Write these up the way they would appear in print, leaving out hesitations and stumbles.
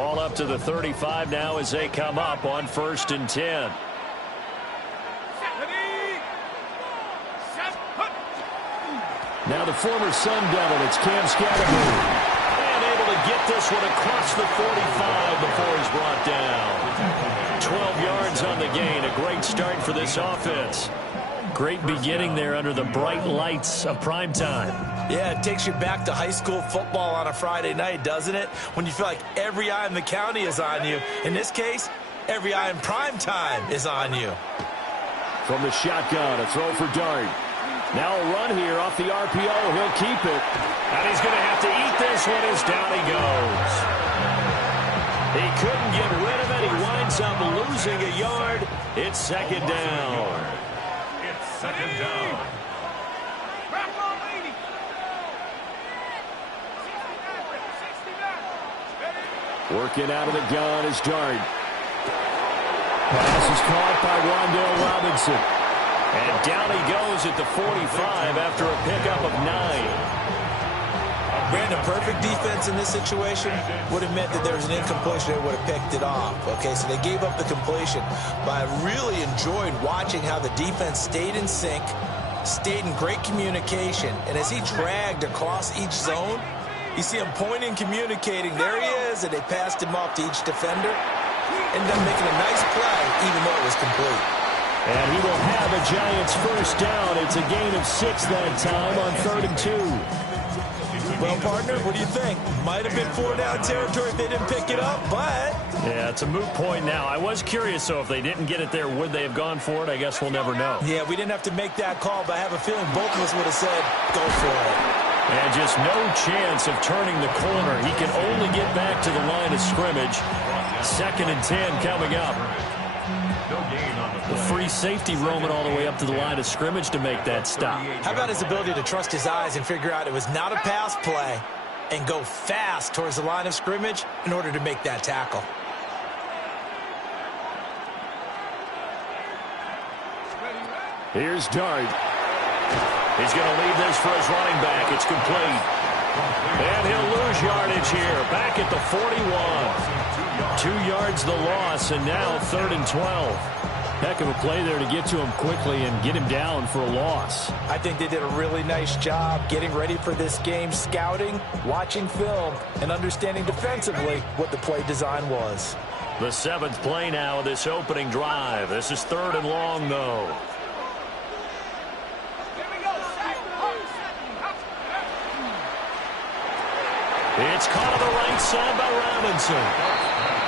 Ball up to the 35 now as they come up on 1st and 10. Now the former Sun Devil, it's Cam Scattergood. And able to get this one across the 45 before he's brought down. 12 yards on the gain. A great start for this offense. Great beginning there under the bright lights of primetime. Yeah, it takes you back to high school football on a Friday night, doesn't it? When you feel like every eye in the county is on you. In this case, every eye in primetime is on you. From the shotgun, a throw for Dart. Now a run here off the RPO. He'll keep it. And he's going to have to eat this one as down he goes. He couldn't get rid of it. He winds up losing a yard. It's 2nd down. It's 2nd down. Working out of the gun is Dart. Pass is caught by Rondale Robinson. And down he goes at the 45 after a pickup of 9. Brandon, perfect defense in this situation would have meant that there was an incompletion. They would have picked it off. Okay, so they gave up the completion. But I really enjoyed watching how the defense stayed in sync, stayed in great communication. And as he dragged across each zone, you see him pointing, communicating. There he is, and they passed him off to each defender. Ended up making a nice play, even though it was complete. And he will have a Giants first down. It's a gain of 6 that time on 3rd and 2. Well, partner, what do you think? Might have been 4-down territory if they didn't pick it up, but... Yeah, it's a moot point now. I was curious, so if they didn't get it there, would they have gone for it? I guess we'll never know. Yeah, we didn't have to make that call, but I have a feeling both of us would have said, go for it. And just no chance of turning the corner. He can only get back to the line of scrimmage. 2nd and 10 coming up. The free safety roaming all the way up to the line of scrimmage to make that stop. How about his ability to trust his eyes and figure out it was not a pass play and go fast towards the line of scrimmage in order to make that tackle? Here's Dart. He's going to leave this for his running back. It's complete. And he'll lose yardage here. Back at the 41. 2 yards the loss, and now 3rd and 12. Heck of a play there to get to him quickly and get him down for a loss. I think they did a really nice job getting ready for this game, scouting, watching film, and understanding defensively what the play design was. The 7th play now of this opening drive. This is 3rd and long, though. It's caught on the right side by Robinson.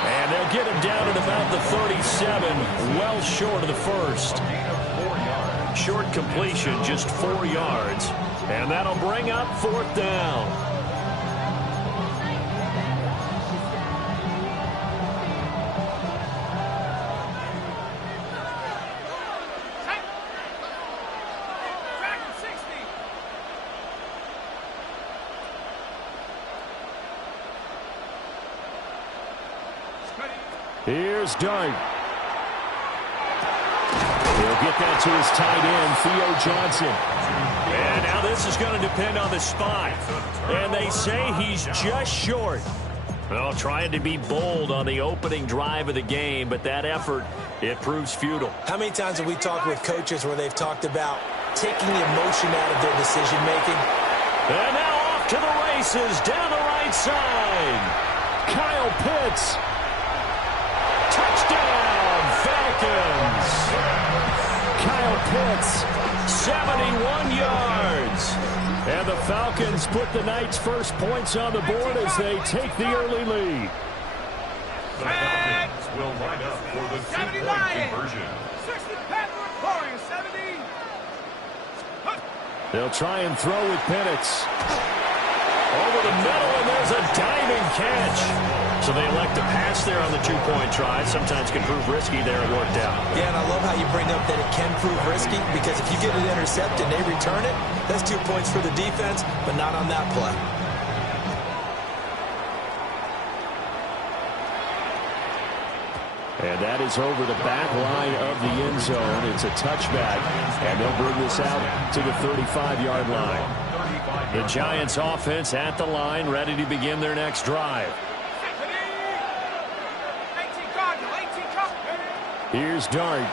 And they'll get him down at about the 37, well short of the first. Short completion, just 4 yards. And that'll bring up 4th down. Here's Dart. He'll get that to his tight end, Theo Johnson. And now this is going to depend on the spot. And they say he's just short. Well, trying to be bold on the opening drive of the game, but that effort, it proves futile. How many times have we talked with coaches where they've talked about taking the emotion out of their decision-making? And now off to the races, down the right side. Kyle Pitts. Touchdown, Falcons. Kyle Pitts, 71 yards. And the Falcons put the night's first points on the board as they take the early lead. The Falcons will line up for the 2-point conversion. 60 Patrick 70. They'll try and throw with Penix. Over the middle, and there's a diving catch. So they elect to pass there on the 2-point try. Sometimes can prove risky there. It worked out. Yeah, and I love how you bring up that it can prove risky, because if you get it intercepted and they return it, that's 2 points for the defense, but not on that play. And that is over the back line of the end zone. It's a touchback, and they'll bring this out to the 35-yard line. The Giants offense at the line, ready to begin their next drive. Here's Dart.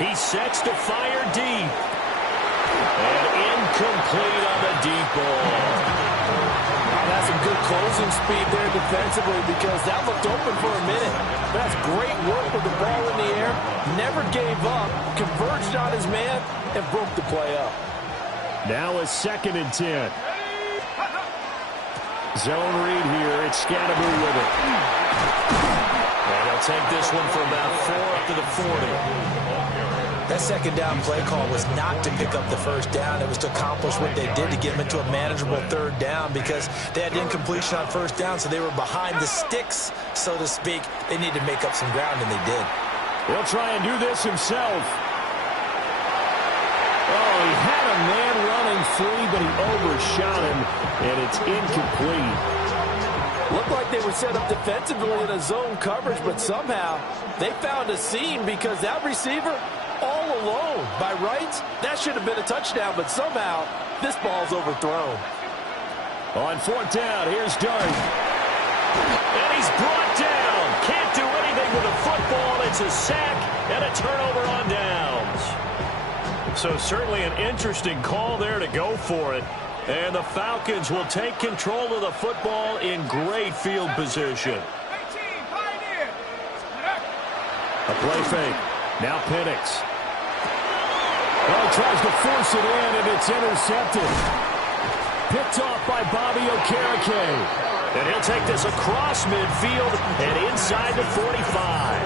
He sets to fire deep. And incomplete on the deep ball. That's some good closing speed there defensively because that looked open for a minute. That's great work with the ball in the air. Never gave up. Converged on his man and broke the play up. Now a 2nd and 10. Zone read here. It's Scatterby with it. And he'll take this one for about 4 up to the 40. That second down play call was not to pick up the first down. It was to accomplish what they did to get them into a manageable 3rd down because they had incompletion on 1st down, so they were behind the sticks, so to speak. They needed to make up some ground, and they did. He'll try and do this himself. Oh, he had a man running free, but he overshot him, and it's incomplete. Looked like they were set up defensively in a zone coverage, but somehow they found a seam because that receiver all alone. By rights, that should have been a touchdown, but somehow this ball's overthrown. On 4th down, here's Dart. And he's brought down. Can't do anything with the football. It's a sack and a turnover on downs. So certainly an interesting call there to go for it. And the Falcons will take control of the football in great field position. A play fake. Now Penix. Well, tries to force it in, and it's intercepted. Picked off by Bobby Okereke. And he'll take this across midfield and inside the 45.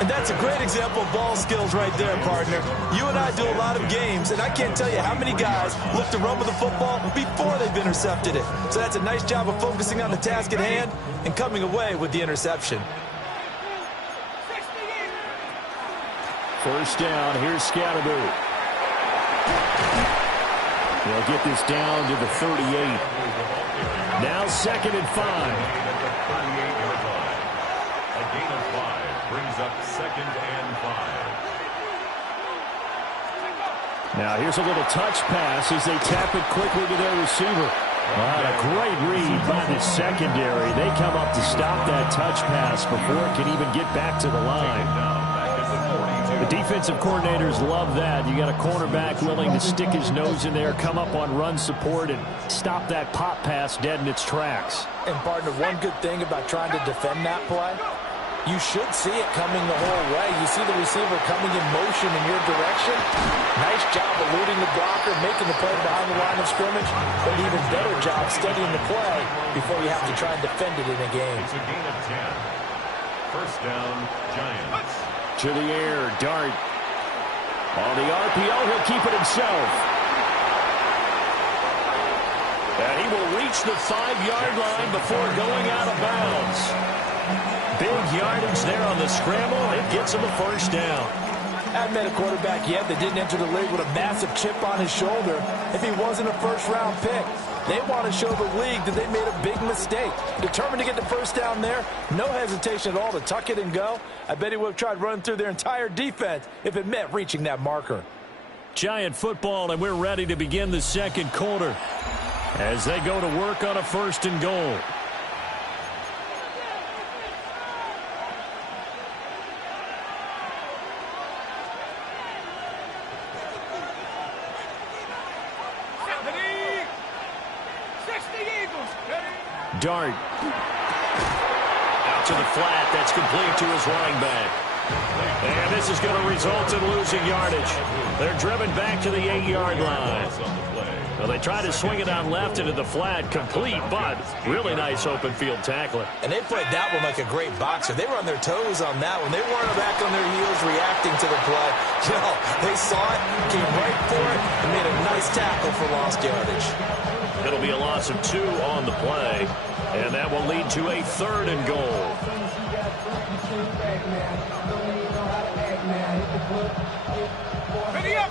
And that's a great example of ball skills right there, partner. You and I do a lot of games, and I can't tell you how many guys look to run with the football before they've intercepted it. So that's a nice job of focusing on the task at hand and coming away with the interception. 1st down, here's Scatterby. They'll get this down to the 38. Now 2nd and 5. A gain of 5 brings up 2nd and 5. Now here's a little touch pass as they tap it quickly to their receiver. A great read by the secondary. They come up to stop that touch pass before it can even get back to the line. The defensive coordinators love that. You got a cornerback willing to stick his nose in there, come up on run support, and stop that pop pass dead in its tracks. And, partner, one good thing about trying to defend that play, you should see it coming the whole way. You see the receiver coming in motion in your direction. Nice job eluding the blocker, making the play behind the line of scrimmage, but an even better job studying the play before you have to try and defend it in a game. It's a gain of 10. 1st down, Giants. To the air, Dart. On the RPO, he'll keep it himself. And he will reach the 5-yard line before going out of bounds. Big yardage there on the scramble. It gets him a 1st down. I haven't met a quarterback yet that didn't enter the league with a massive chip on his shoulder if he wasn't a 1st-round pick. They want to show the league that they made a big mistake. Determined to get the 1st down there. No hesitation at all to tuck it and go. I bet he would have tried running through their entire defense if it meant reaching that marker. Giant football, and we're ready to begin the 2nd quarter as they go to work on a 1st and goal. Dart. Out to the flat. That's complete to his running back. And this is going to result in losing yardage. They're driven back to the 8-yard line. Well, they try to swing it out left into the flat. Complete, but really nice open field tackling. And they played that one like a great boxer. They were on their toes on that one. They weren't back on their heels reacting to the play. No, they saw it, came right for it, and made a nice tackle for lost yardage. It'll be a loss of 2 on the play, and that will lead to a 3rd and goal. Ready up.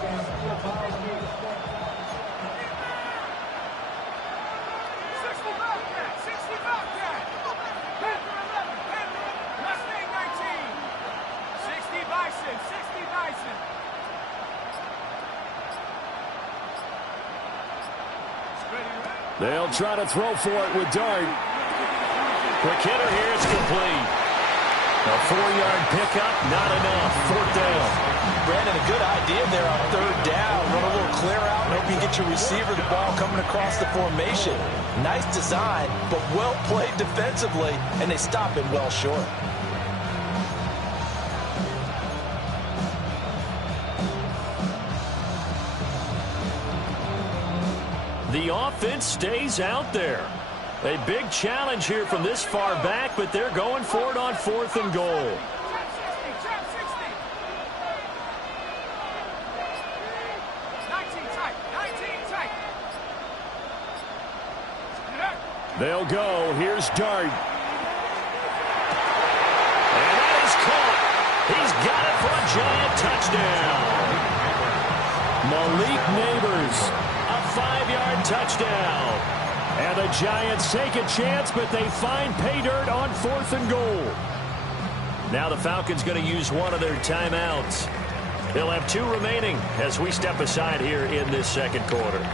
60 Bobcat, 60 Bobcat. Panther 11, Panther, Mustang 19. 60 Bison, 60 Bison. They'll try to throw for it with Dart. Quick hitter here, it's complete. A 4-yard pickup, not enough. 4th down. Brandon, a good idea there on 3rd down. Run a little clear out and hope you get your receiver the ball coming across the formation. Nice design, but well played defensively, and they stop it well short. The offense stays out there. A big challenge here from this far back, but they're going for it on 4th and goal. They'll go. Here's Dart. And that is caught. He's got it for a giant touchdown. Malik Neighbors, a 5-yard touchdown. And the Giants take a chance, but they find pay dirt on 4th and goal. Now the Falcons going to use one of their timeouts. They'll have 2 remaining as we step aside here in this 2nd quarter.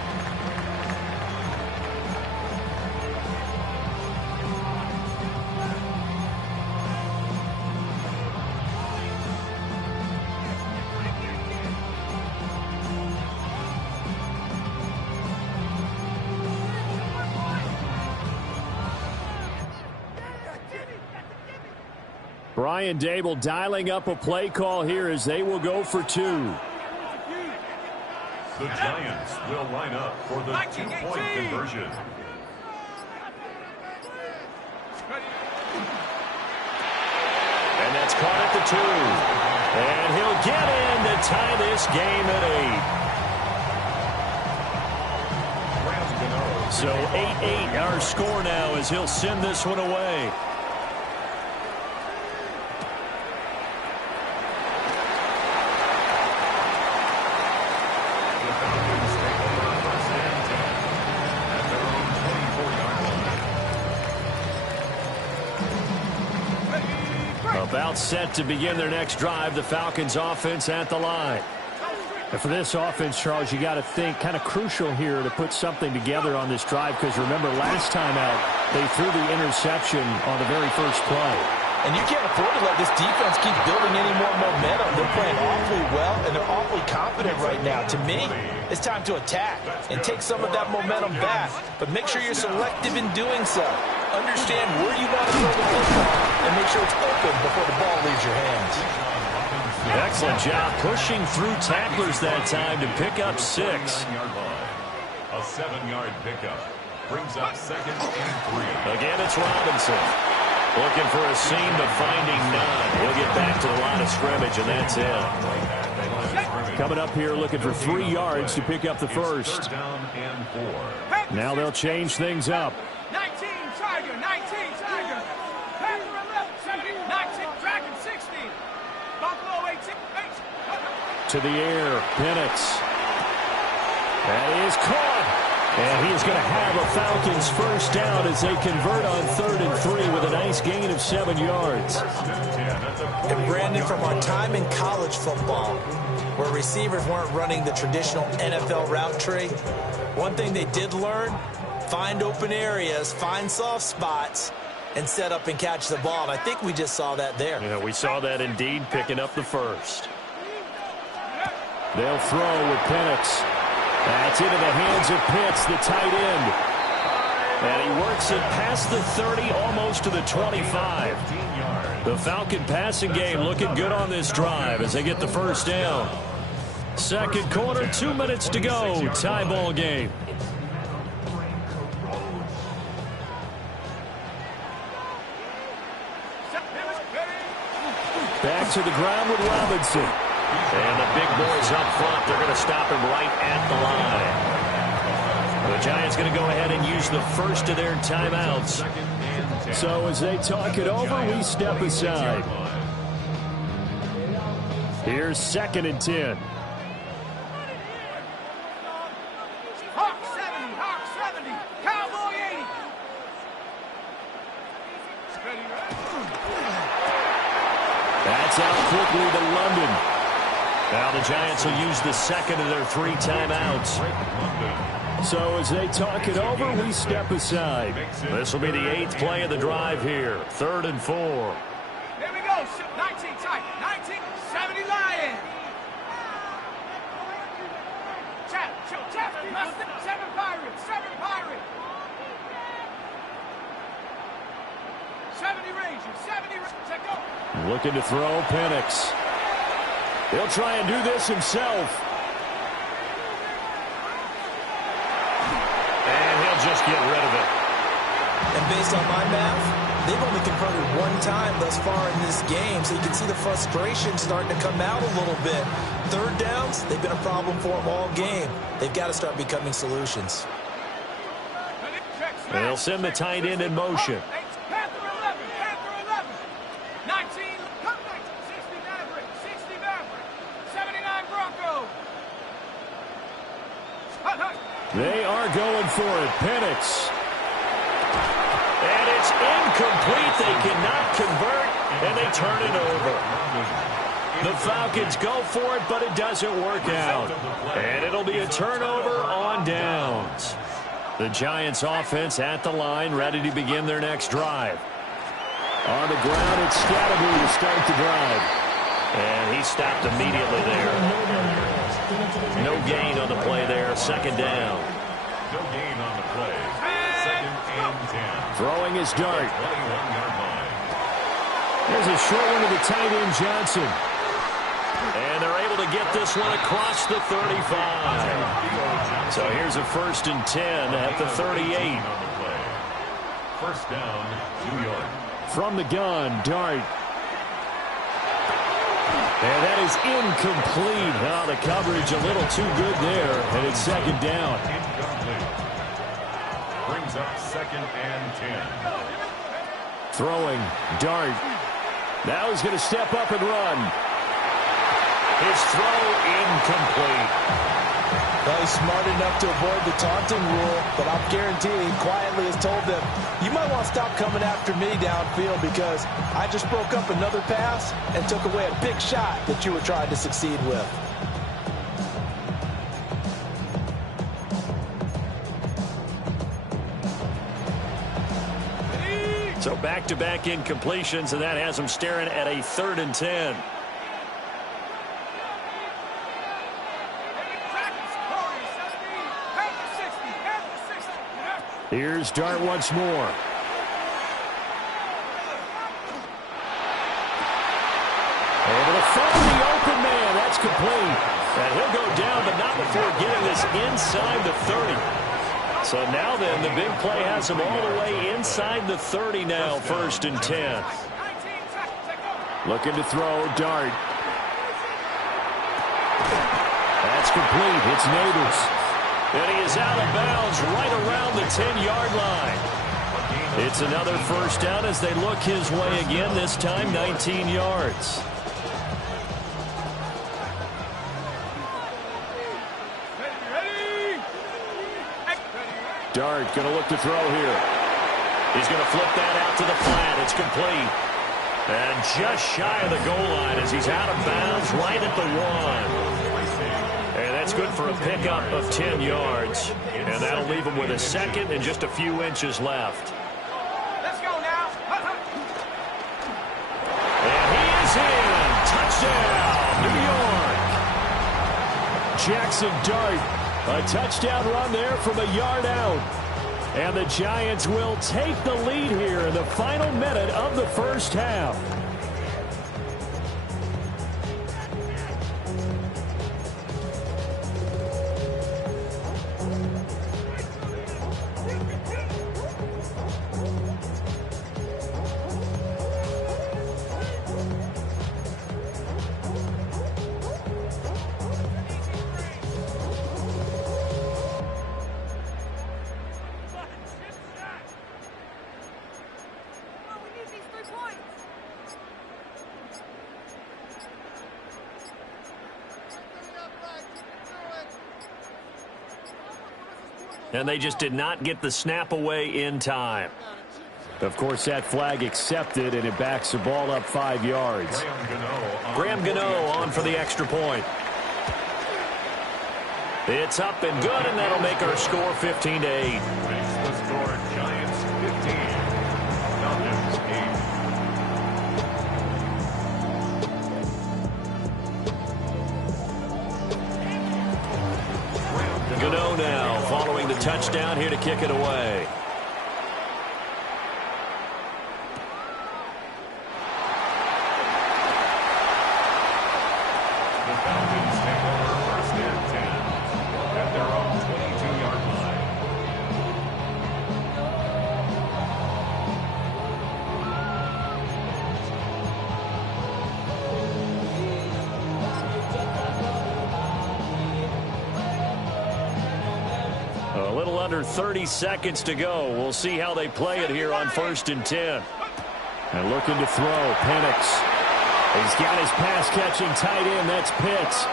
Brian Dable dialing up a play call here as they will go for 2. The Giants will line up for the 2-point conversion. And that's caught at the 2. And he'll get in to tie this game at 8. So 8-8 our score now as he'll send this one away. About set to begin their next drive, the Falcons offense at the line. And for this offense, Charles, you got to think kind of crucial here to put something together on this drive, because remember last time out they threw the interception on the very first play. And you can't afford to let this defense keep building any more momentum. They're playing awfully well, and they're awfully confident right now. To me, it's time to attack and take some of that momentum back. But make sure you're selective in doing so. Understand where you want to throw the football, and make sure it's open before the ball leaves your hands. Excellent job pushing through tacklers that time to pick up 6. A 7-yard pickup brings up 2nd and 3. Again, it's Robinson. Looking for a seam to finding none. He'll get back to the line of scrimmage, and that's it. Coming up here looking for 3 yards to pick up the first. Now they'll change things up. 19 Tiger, 19 Tiger. Panther 11, 19 Dragon 16. Buffalo 18. To the air, Penix. That is caught. And he is going to have a Falcons first down as they convert on 3rd and 3 with a nice gain of 7 yards. And Brandon, from our time in college football, where receivers weren't running the traditional NFL route tree, one thing they did learn, find open areas, find soft spots, and set up and catch the ball. And I think we just saw that there. Yeah, we saw that indeed, picking up the first. They'll throw with Penix. That's into the hands of Pitts, the tight end. And he works it past the 30, almost to the 25. The Falcon passing game looking good on this drive as they get the first down. 2nd quarter, 2 minutes to go. Tie ball game. Back to the ground with Robinson. And the big boys up front, they're going to stop him right at the line. The Giants going to go ahead and use the first of their timeouts. So as they talk it over, we step aside. Here's 2nd and 10. Hawk 70, Hawk 70, Cowboy 80. That's out quickly to London. Now the Giants will use the 2nd of their 3 timeouts. So as they talk it over, we step aside. This will be the 8th play of the drive here. 3rd and 4. Here we go. 19 tight. 19. 70 Lion. Chap. 7 Pirates. 7 Pirates. 70 Rangers. 70 Rangers. Check go. Looking to throw. Penix. He'll try and do this himself. And he'll just get rid of it. And based on my math, they've only converted one time thus far in this game, so you can see the frustration starting to come out a little bit. Third downs, they've been a problem for them all game. They've got to start becoming solutions. And he'll send the tight end in motion. Panther 11. Panther 11. 19. 60 Maverick. 60 Maverick. 79 Bronco. They are going for it. Penix. And it's incomplete. They cannot convert, and they turn it over. The Falcons go for it, but it doesn't work out. And it'll be a turnover on downs. The Giants offense at the line, ready to begin their next drive. On the ground, it's Scatterby to start the drive. And he stopped immediately there. No gain on the play there. Second down. No gain on the play. Second and 10. Throwing his dart. 21-yard line. There's a short one to the tight end, Johnson. And they're able to get this one across the 35. So here's a 1st and 10 at the 38. First down, 2 yards. From the gun, dart. And that is incomplete. Oh, the coverage a little too good there, and it's second down. Incomplete. Brings up 2nd and 10. Throwing, dart. Now he's going to step up and run. His throw incomplete. Well, he's smart enough to avoid the taunting rule, but I'm guaranteeing he quietly has told them, you might want to stop coming after me downfield because I just broke up another pass and took away a big shot that you were trying to succeed with. So back-to-back incompletions, and that has them staring at a 3rd and 10. Here's Dart once more. Able to find the open man. That's complete. And he'll go down, but not before getting this inside the 30. So now then, the big play has him all the way inside the 30 now, 1st and 10. Looking to throw, Dart. That's complete. It's Neighbors. And he is out of bounds right around the 10-yard line. It's another 1st down as they look his way again, this time 19 yards. Dart going to look to throw here. He's going to flip that out to the flat. It's complete. And just shy of the goal line as he's out of bounds right at the 1. And that's good for a pickup of 10 yards. And that'll leave him with a 2nd and just a few inches left. Let's go now. And he is in. Touchdown, New York. Jackson Dart. A touchdown run there from a yard out. And the Giants will take the lead here in the final minute of the 1st half. And they just did not get the snap away in time. Of course, that flag accepted, and it backs the ball up 5 yards. Graham Gano on for the extra point. It's up and good, and that'll make our score 15-8. The score, Giants 15, Falcons a touchdown here to kick it away. The Falcons take over first and 10 at their own 22-yard line. A little under 30 seconds to go. We'll see how they play it here on first and 10. And looking to throw, Penix. He's got his pass-catching tight end. That's Pitts.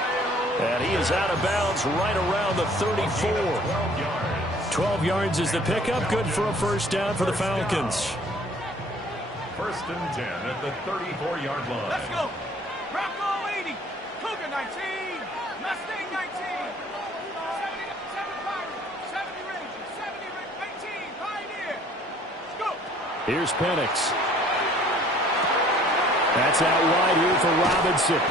And he is out of bounds right around the 34. 12 yards is the pickup. Good for a first down for the Falcons. First and 10 at the 34-yard line. Let's go. Bronco 80. Cougar 19. Mustang 19. 77 Pirates. 70 Rangers. 70 18. Pioneer. Let's go. Here's Penix. That's out wide here for Robinson.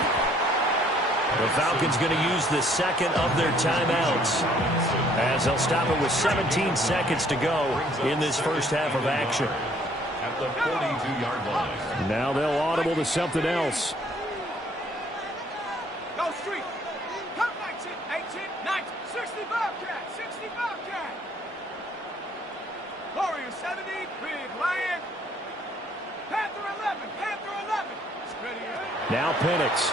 The Falcons going to use the second of their timeouts as they'll stop it with 17 seconds to go in this first half of action. At the 42-yard line. Now they'll audible to something else. Go street. Come 19, 18, 19, 60 Bobcat, 60 Bobcat. Warrior 70, Big Lion. Panther 11, Panther 11. Ready. Now Penix.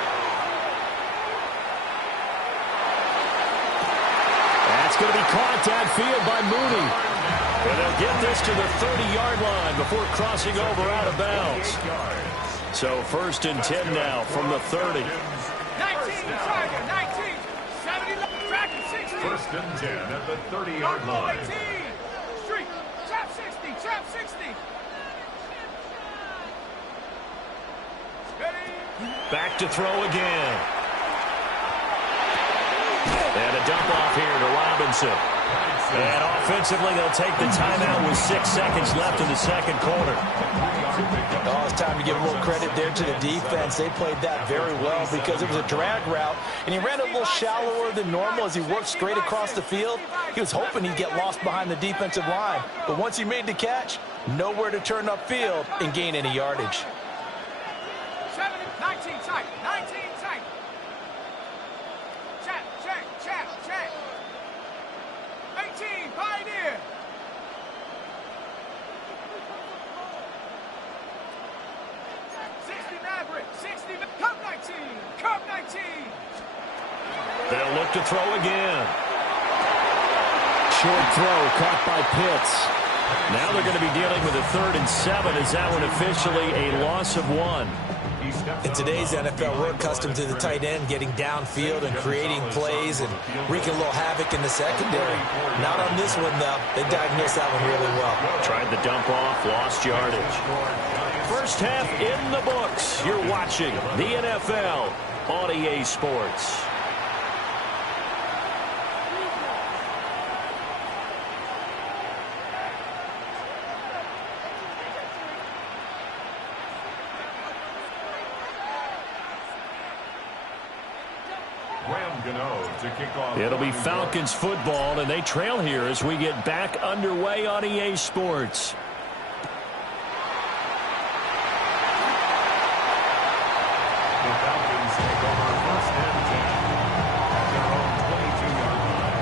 That's going to be caught downfield by Mooney. And they'll get this to the 30-yard line before crossing over out of bounds. So first and 10 now from the 30. 19, Tiger, 19, 70, tracking 60. First and 10 at the 30-yard line. 18, street, trap 60, trap 60. Back to throw again. And a dump off here to Robinson. And offensively, they'll take the timeout with 6 seconds left in the second quarter. Oh, it's time to give a little credit there to the defense. They played that very well because it was a drag route, and he ran a little shallower than normal as he worked straight across the field. He was hoping he'd get lost behind the defensive line, but once he made the catch, nowhere to turn upfield and gain any yardage. 19 tight, 19 tight. Check, check, check, check. 18, Pioneer. Maverick, 60, Cup 19, Cup 19. They'll look to throw again. Short throw caught by Pitts. Now they're going to be dealing with a 3rd and 7. Is that one officially a loss of 1? In today's NFL, we're accustomed to the tight end getting downfield and creating plays and wreaking a little havoc in the secondary. Not on this one, though. They diagnosed that one really well. Tried the dump off, lost yardage. First half in the books. You're watching the NFL on EA Sports. It'll be Falcons football, and they trail here as we get back underway on EA Sports. The Falcons take over first and 10 at their own 22-yard line.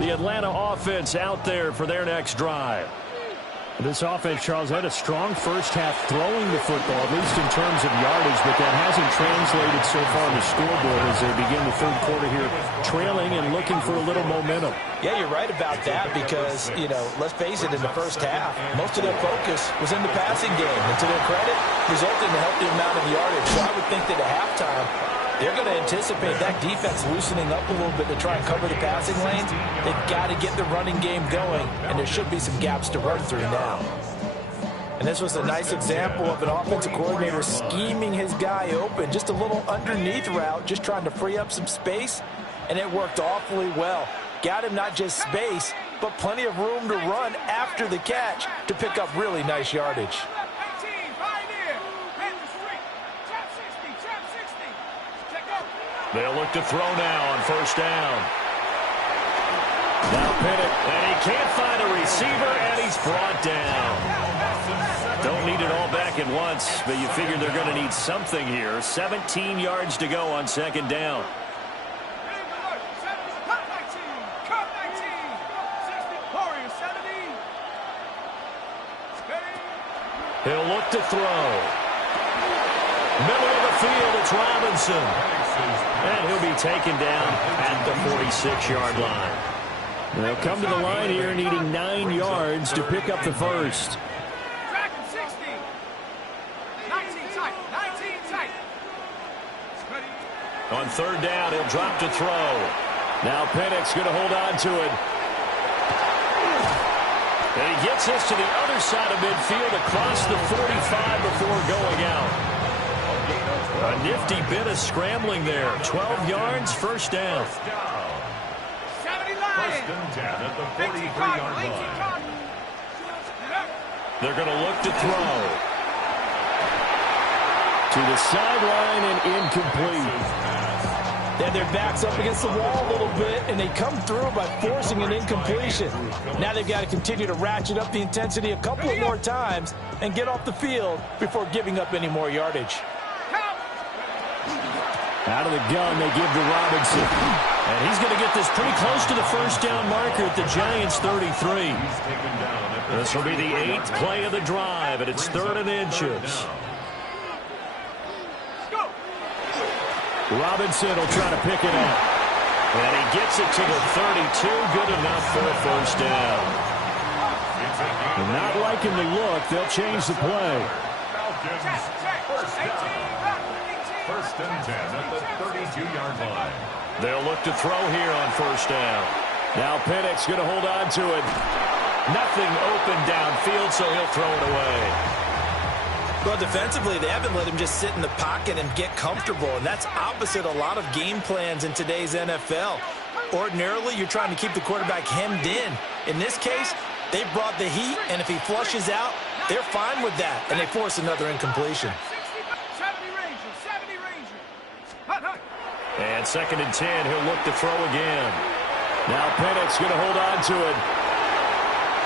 The Atlanta offense out there for their next drive. This offense, Charles, had a strong first half throwing the football, at least in terms of yardage, but that hasn't translated so far on the scoreboard as they begin the third quarter here, trailing and looking for a little momentum. Yeah, you're right about that because, let's face it, in the first half, most of their focus was in the passing game. And to their credit, resulted in a healthy amount of yardage. So I would think that at halftime, they're going to anticipate that defense loosening up a little bit to try and cover the passing lanes. They've got to get the running game going, and there should be some gaps to run through now. And this was a nice example of an offensive coordinator scheming his guy open. Just a little underneath route, just trying to free up some space, and it worked awfully well. Got him not just space, but plenty of room to run after the catch to pick up really nice yardage. 18, Pioneer. Hit the street. Trap 60, trap 60. Check out. They'll look to throw now on first down. Now Pettit, and he can't find a receiver, and he's brought down. Don't need it all back at once, but you figure they're going to need something here. 17 yards to go on second down. He'll look to throw. Middle of the field, it's Robinson. And he'll be taken down at the 46-yard line. They'll come to the line here needing 9 yards to pick up the first. Tracking 60. 19 tight. 19 tight. On third down, he'll drop to throw. Now Pennick's going to hold on to it. And he gets us to the other side of midfield across the 45 before going out. A nifty bit of scrambling there. 12 yards, first down. 70 Lions. First and 10 at the 43-yard line. They're going to look to throw. To the sideline and incomplete. They have their backs up against the wall a little bit, and they come through by forcing an incompletion. Now they've got to continue to ratchet up the intensity a couple of more times and get off the field before giving up any more yardage. Out of the gun, they give to Robinson. And he's going to get this pretty close to the first down marker at the Giants' 33. This will be the 8th play of the drive, and it's 3rd and inches. Robinson will try to pick it up. And he gets it to the 32. Good enough for a first down. And not liking the look, they'll change the play. First and 10 at the 32-yard line. They'll look to throw here on first down. Now Pennick's going to hold on to it. Nothing open downfield, so he'll throw it away. Well, defensively, they haven't let him just sit in the pocket and get comfortable, and that's opposite a lot of game plans in today's NFL. Ordinarily, you're trying to keep the quarterback hemmed in. In this case, they brought the heat, and if he flushes out, they're fine with that, and they force another incompletion. 70 Ranger. And 2nd and 10, he'll look to throw again. Now Pennick's going to hold on to it.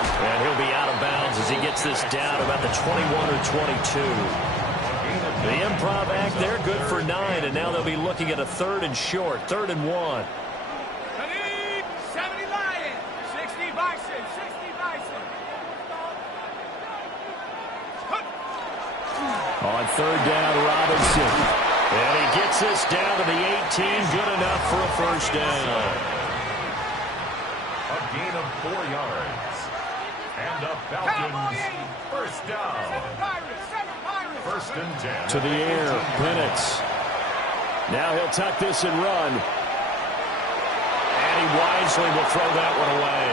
And he'll be out of bounds as he gets this down about the 21 or 22. The improv act, they're good for 9, and now they'll be looking at a 3rd and short, 3rd and 1. 70 Lions, 60 Bison, 60 Bison. On 3rd down, Robinson. And he gets this down to the 18, good enough for a first down. A gain of 4 yards. And the Falcons, first down. First and 10. To the air, Penix. Now he'll tuck this and run. And he wisely will throw that one away.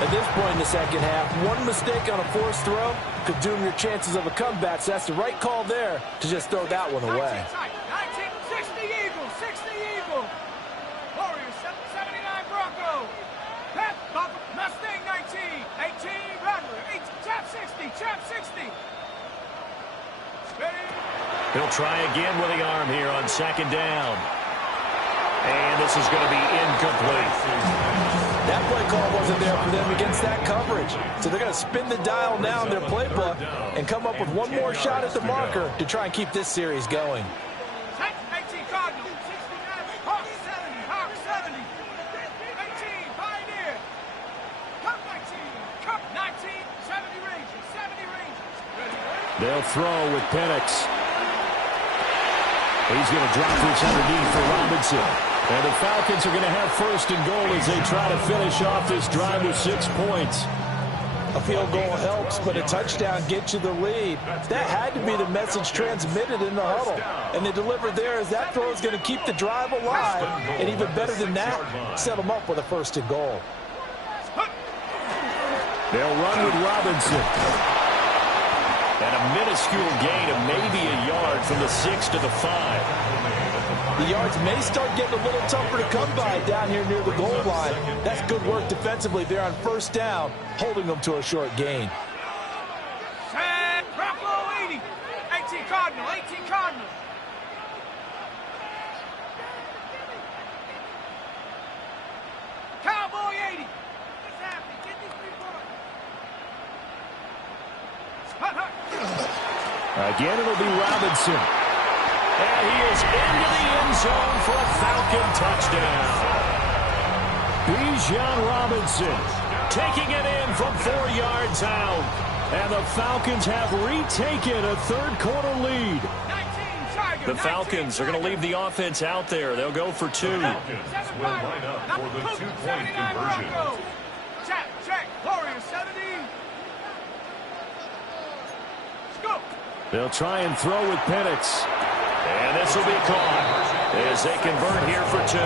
At this point in the second half, one mistake on a forced throw could doom your chances of a comeback, so that's the right call there to just throw that one away. 60 Eagles, 60 Eagles. Warriors, 79 Bronco. Pep, Mustang 19, 18 Rattler, 8, trap 60, trap 60. He'll try again with the arm here on 2nd down. And this is going to be incomplete. That play call wasn't there for them against that coverage. So they're going to spin the dial now in their playbook and come up with one more shot at the marker to try and keep this series going. 18 Cardinals, 69 Hawk 70, Hawk 70. 18 Pioneer. Cup 19, Cup 19, 70 Rangers, 70 Rangers. They'll throw with Penix. He's going to drop this underneath for Robinson. And the Falcons are going to have 1st and goal as they try to finish off this drive with 6 points. A field goal helps, but a touchdown gets you the lead. That had to be the message transmitted in the huddle. And they delivered there as that throw is going to keep the drive alive. And even better than that, set them up with a 1st and goal. They'll run with Robinson. And a minuscule gain of maybe a yard from the 6 to the 5. The yards may start getting a little tougher to come by down here near the goal line. That's good work defensively there on first down, holding them to a short gain. Set, Bronco 80. 18 Cardinal, 18 Cardinal. Cowboy 80. Get these people up. Again, it'll be Robinson. And he is into the end zone for a Falcon touchdown. Bijan Robinson taking it in from 4 yards out. And the Falcons have retaken a third-quarter lead. The Falcons are going to leave the offense out there. They'll go for 2. Will line up for the 2-point conversion. Check. Warriors 70. Scoop. They'll try and throw with Penix. And this will be caught as they convert here for 2.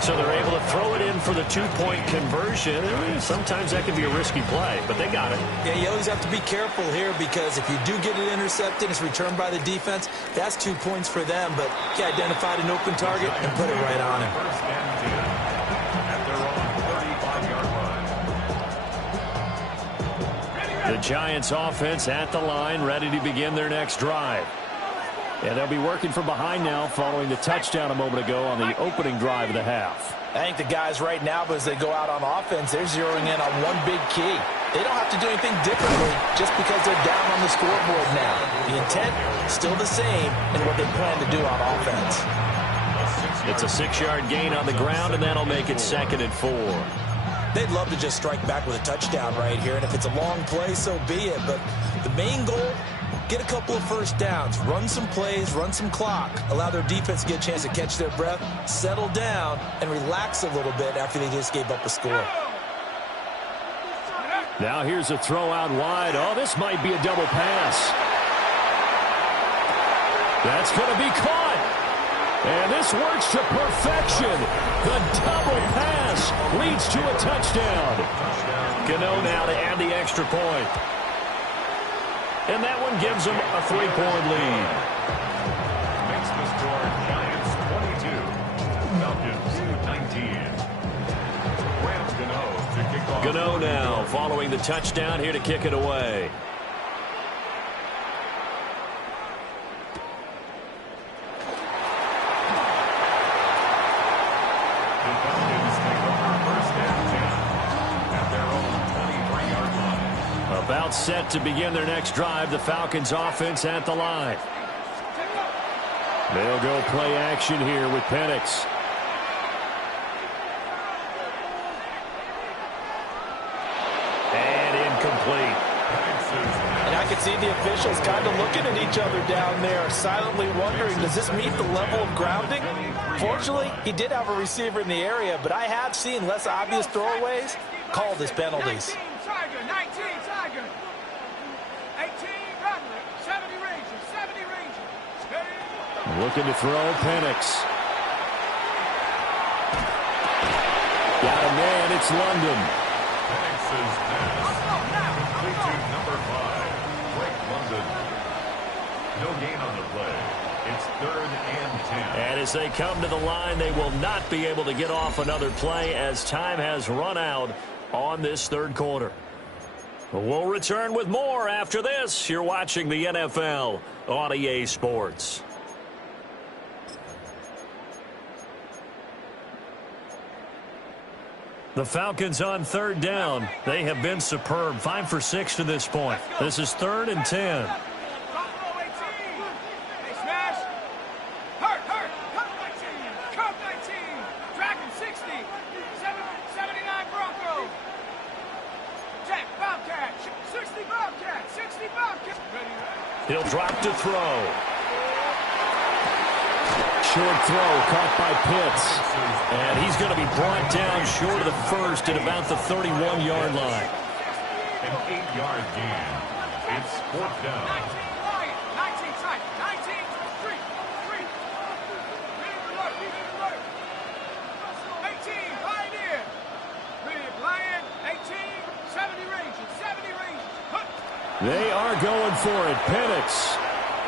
So they're able to throw it in for the 2-point conversion. Sometimes that can be a risky play, but they got it. Yeah, you always have to be careful here because if you do get it intercepted, it's returned by the defense. That's 2 points for them, but he identified an open target and put it right on him. First and 10 at their own 35-yard line. The Giants offense at the line, ready to begin their next drive. And they'll be working from behind now following the touchdown a moment ago on the opening drive of the half. I think the guys right now, as they go out on offense, they're zeroing in on one big key. They don't have to do anything differently just because they're down on the scoreboard now. The intent, still the same in what they plan to do on offense. It's a 6-yard gain on the ground, and that'll make it 2nd and 4. They'd love to just strike back with a touchdown right here, and if it's a long play, so be it. But the main goal, get a couple of first downs, run some plays, run some clock, allow their defense to get a chance to catch their breath, settle down, and relax a little bit after they just gave up a score. Now here's a throw out wide. Oh, this might be a double pass. That's going to be caught. And this works to perfection. The double pass leads to a touchdown. Gano now to add the extra point. And that one gives them a 3-point lead. Makes the score Giants 22, Falcons 19. Grant Gano to kick off. Gano now following the touchdown here to kick it away. The Falcons take over first and 10 at their own 23-yard line. About set to begin their next drive, the Falcons offense at the line. They'll go play action here with Penix. And incomplete. And I can see the officials kind of looking at each other down there, silently wondering, does this meet the level of grounding? Fortunately, he did have a receiver in the area, but I have seen less obvious throwaways called as penalties. 19 Tiger. 18 Butler. 70 Rangers. 70 Rangers. Looking to throw Penix. Got a man, it's London. Penix's pass complete to number 5, Drake London. No gain on the play. It's 3rd and 10. And as they come to the line, they will not be able to get off another play as time has run out on this third quarter. We'll return with more after this. You're watching the NFL on EA Sports. The Falcons on third down. They have been superb. 5 for 6 to this point. This is 3rd and 10. He'll drop to throw. Short throw caught by Pitts. And he's going to be brought down short of the first at about the 31-yard line. An 8-yard gain. It's 4th down. 19 tight. 19 3. 18 Pioneer. Lion. 18 70 Rangers. 70 Rangers. They are going for it. Penix.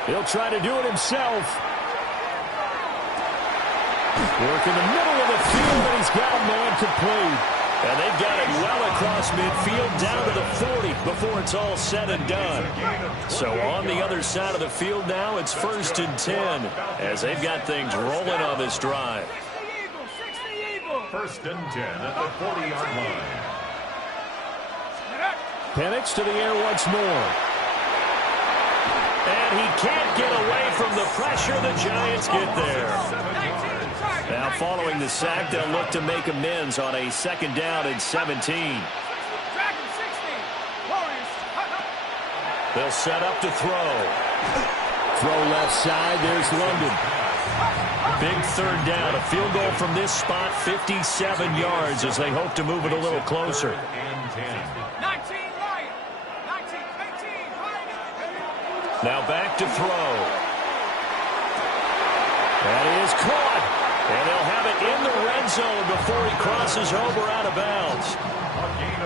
He'll try to do it himself. Work in the middle of the field, and he's got a man complete. And they've got it well across midfield down to the 40 before it's all said and done. So on the other side of the field now, it's 1st and 10 as they've got things rolling on this drive. 1st and 10 at the 40-yard line. Penix to the air once more. And he can't get away from the pressure. The Giants get there. Now following the sack, they'll look to make amends on a 2nd down and 17. They'll set up to throw. Throw left side. There's London. Big 3rd down. A field goal from this spot, 57 yards as they hope to move it a little closer. Now back to throw. That is caught. And they'll have it in the red zone before he crosses over out of bounds.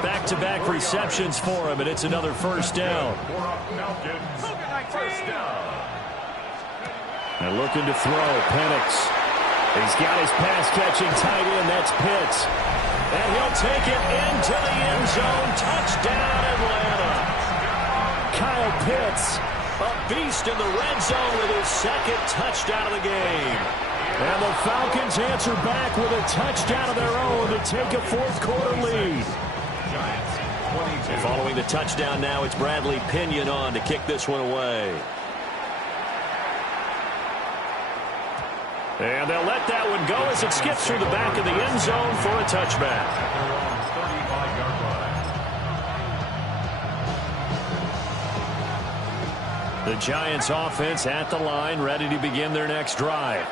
Back-to-back receptions for him, and it's another 1st down. And looking to throw, Penix. He's got his pass-catching tight end. That's Pitts. And he'll take it into the end zone. Touchdown, Atlanta. Kyle Pitts, a beast in the red zone with his 2nd touchdown of the game. And the Falcons answer back with a touchdown of their own to take a 4th quarter lead. Following the touchdown now, it's Bradley Pinion on to kick this one away. And they'll let that one go as it skips through the back of the end zone for a touchback. The Giants offense at the line, ready to begin their next drive.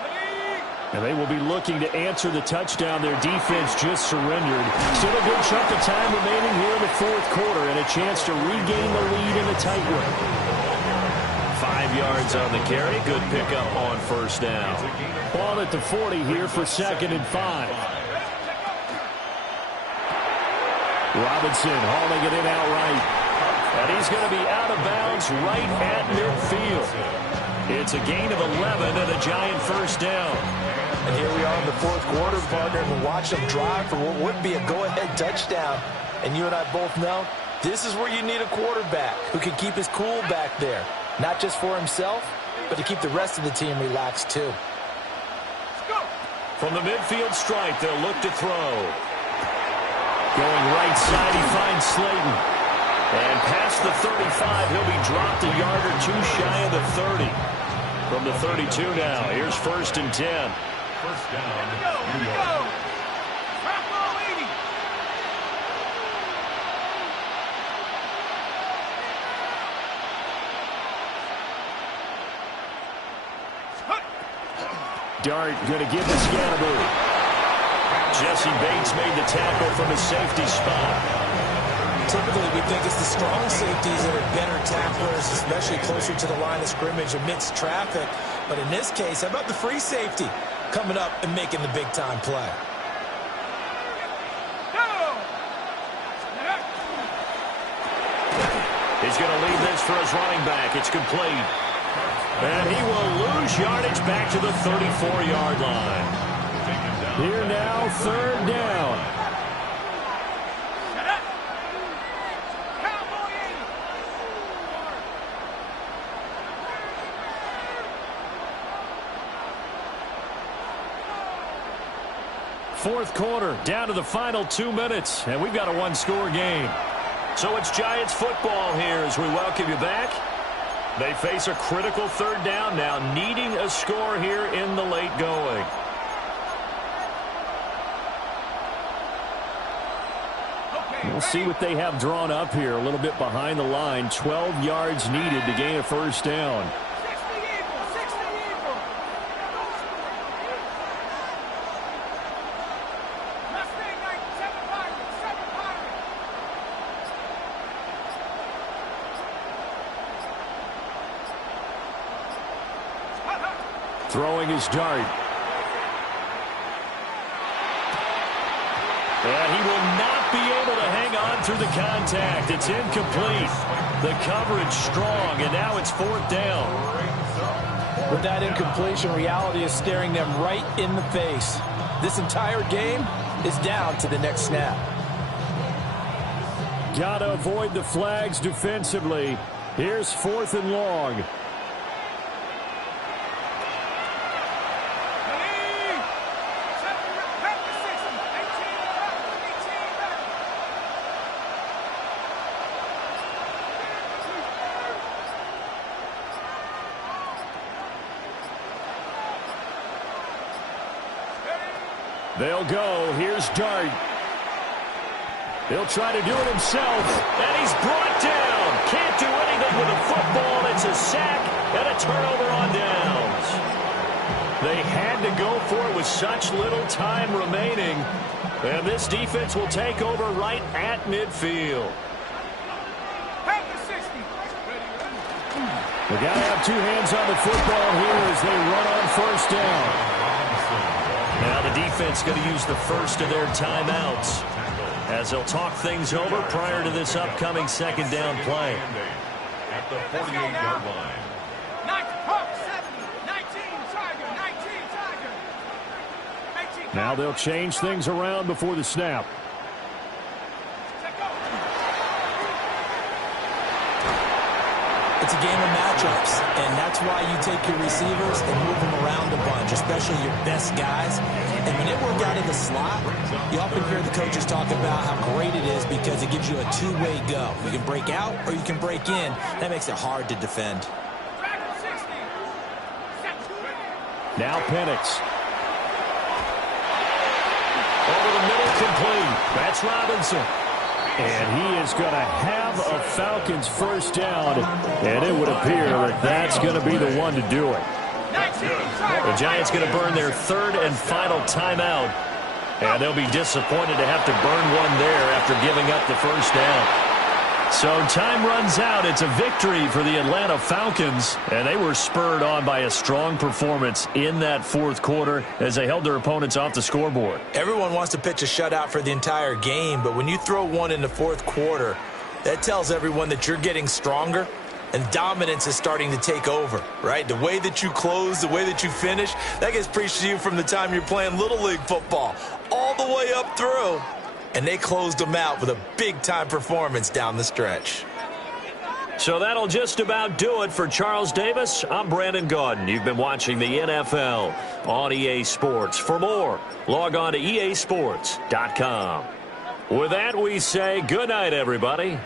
And they will be looking to answer the touchdown their defense just surrendered. Still a good chunk of time remaining here in the 4th quarter and a chance to regain the lead in a tight one. 5 yards on the carry. Good pickup on 1st down. Ball at the 40 here for 2nd and 5. Robinson hauling it in outright. And he's going to be out of bounds right at midfield. It's a gain of 11 and a Giant 1st down. And here we are in the 4th quarter, partner, and watch them drive for what would be a go-ahead touchdown. And you and I both know this is where you need a quarterback who can keep his cool back there. Not just for himself, but to keep the rest of the team relaxed too. From the midfield stripe, they'll look to throw. Going right side, he finds Slayton. And past the 35, he'll be dropped a yard or 2 shy of the 30. From the 32 now, here's 1st and 10. 1st down. Here we go. Trap ball 80. Dart going to give the Scannaboo. Jesse Bates made the tackle from his safety spot. Typically, we think it's the strong safeties that are better tacklers, especially closer to the line of scrimmage amidst traffic. But in this case, how about the free safety coming up and making the big-time play? He's going to leave this for his running back. It's complete. And he will lose yardage back to the 34-yard line. Here now, 3rd down. Fourth quarter, down to the final 2 minutes, and we've got a 1-score game. So it's Giants football here as we welcome you back. They face a critical 3rd down now, needing a score here in the late going. We'll see what they have drawn up here, a little bit behind the line. 12 yards needed to gain a 1st down. Throwing his dart. And he will not be able to hang on through the contact. It's incomplete. The coverage strong, and now it's fourth down. With that incompletion, reality is staring them right in the face. This entire game is down to the next snap. Gotta avoid the flags defensively. Here's 4th and long. They'll go. Here's Dart. He'll try to do it himself, and he's brought down. Can't do anything with a football. It's a sack and a turnover on downs. They had to go for it with such little time remaining, and this defense will take over right at midfield. They got to have 2 hands on the football here as they run on first down. Now the defense going to use the first of their timeouts as they'll talk things over prior to this upcoming second down play. At the 48-yard line. 19, Now they'll change things around before the snap. It's a game of matchups, and that's why you take your receivers and move them around a bunch, especially your best guys. And when they work out in the slot, you often hear the coaches talk about how great it is because it gives you a two-way go. You can break out or you can break in. That makes it hard to defend. Now Penix. Over the middle, complete. That's Robinson. And he is going to have a Falcons first down, and it would appear that that's going to be the one to do it. The Giants going to burn their 3rd and final timeout, and they'll be disappointed to have to burn one there after giving up the first down. So time runs out. It's a victory for the Atlanta Falcons, and they were spurred on by a strong performance in that 4th quarter as they held their opponents off the scoreboard. Everyone wants to pitch a shutout for the entire game, but when you throw one in the 4th quarter, that tells everyone that you're getting stronger and dominance is starting to take over, right? The way that you close, the way that you finish, that gets preached to you from the time you're playing Little League football all the way up through. And they closed them out with a big-time performance down the stretch. So that'll just about do it for Charles Davis. I'm Brandon Gaudin. You've been watching the NFL on EA Sports. For more, log on to easports.com. With that, we say good night, everybody.